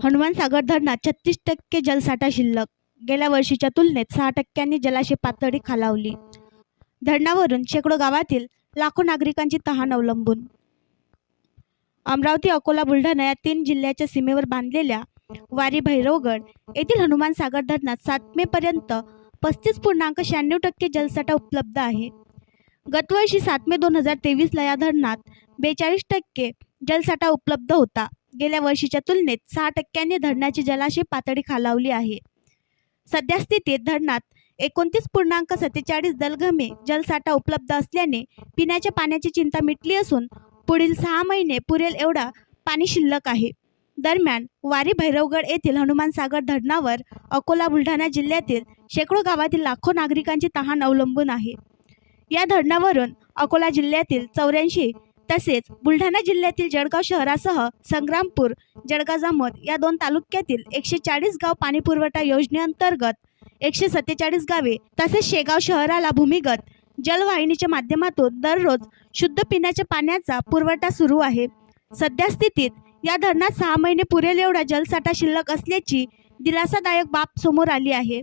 हनुमान सागर धरणात 36% जलसाठा शिल्लक. गेल्या वर्षीच्या तुलनेत 6% जलाशय पातळी खालावली. धरणावरून शेकडो गावातील लाखो नागरिकांची तहान अवलंबून. अमरावती, अकोला, बुलढाणा या 3 जिल्ह्याच्या सीमेवर बांधलेल्या वारी भैरवगड येथील हनुमान सागर धरणात 7 मे पर्यंत 35.96% जलसाठा उपलब्ध आहे. गतवर्षी 7 मे 2023ला या धरणात 42% जलसाठा उपलब्ध होता. गेल्या वर्षीच्या तुलनेत 6% धरणाची जलाशय पातळी खालावली आहे. सध्या स्थितीत धरणात 29.47 दलघमे जलसाठा उपलब्ध असल्याने पिण्याच्या पाण्याची चिंता मिटली असून पुढील 6 महिने पुरेल एवढा पाणी शिल्लक आहे. दरम्यान वारी भैरवगड येथील हनुमान सागर धरणावर अकोला, बुलढाणा जिल्ह्यातील शेकडो गावातील लाखो नागरिकांची तहान अवलंबून आहे. या धरणावरून अकोला जिल्ह्यातील 84 तसेच बुलढाणा जिल्ह्यातील जळगाव शहरासह संग्रामपूर, जळगाव जामोद या 2 तालुक्यातील 140 गाव पाणीपुरवठा योजनेअंतर्गत 147 गावे तसेच शेगाव शहराला भूमिगत जलवाहिनीच्या माध्यमातून दररोज शुद्ध पिण्याच्या पाण्याचा पुरवठा सुरू आहे. सध्या स्थितीत या धरणात 6 महिने पुरेल एवढा जलसाठा शिल्लक असल्याची दिलासादायक बाब समोर आली आहे.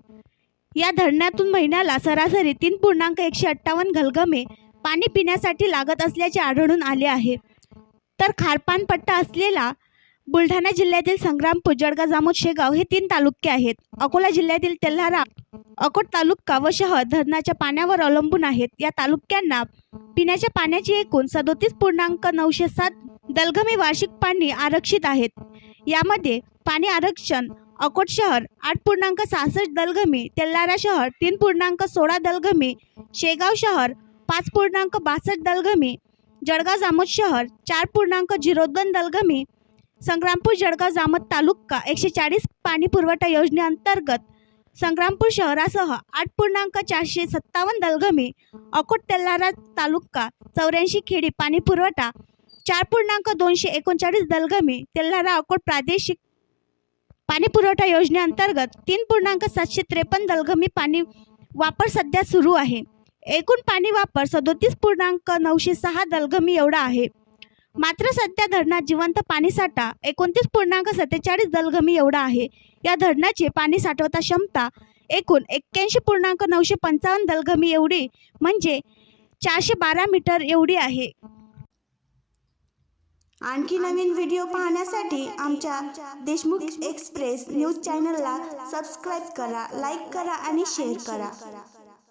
या धरणातून महिन्याला सरासरी 3.158 घलघमे पाणी पिण्यासाठी लागत असल्याचे आढळून आले आहे. तर खारपान पट्टा असलेला बुलढाणा जिल्ह्यातील संग्रामपूर, जळगाव, जामोद, शेगाव हे 3 तालुके आहेत. अकोला जिल्ह्यातील तेल्हारा, अकोट तालुका व शहर धरणाच्या पाण्यावर अवलंबून आहेत. या तालुक्यांना पिण्याच्या पाण्याची एकूण 37.907 दलघमे वार्षिक पाणी आरक्षित आहेत. यामध्ये पाणी आरक्षण अकोट शहर 8.66 दलघमी, तेल्हारा शहर 3.16 दलघमी, शेगाव शहर 5.62 दलघमी, जळगाव जामोद शहर 4.02 दलघमी, संग्रामपूर, जळगाव जामोद तालुका 140 पाणी पुरवठा योजनेअंतर्गत संग्रामपूर शहरासह 8.457 दलघमी, अकोट तेल्हारा तालुका 84 खेडी पाणी पुरवठा 4.239 दलघमी, तेल्हारा अकोट प्रादेशिक पाणी पुरवठा योजनेअंतर्गत 3.753 दलघमी पाणी वापर सध्या सुरू आहे. एकूण पाणी वापर 37.906 दलघमी एवढा आहे. मात्र सध्या धरणात जिवंत पाणीसाठा 29.47 दलघमी एवढा आहे. या धरणाची पाणी साठवता क्षमता एकूण 81.955 दलघमी एवढी म्हणजे 412 मीटर एवढी आहे. आणखी नवीन व्हिडिओ पाहण्यासाठी आमच्या देशमुख एक्सप्रेस न्यूज चॅनलला सबस्क्राईब करा, लाईक करा आणि शेअर करा.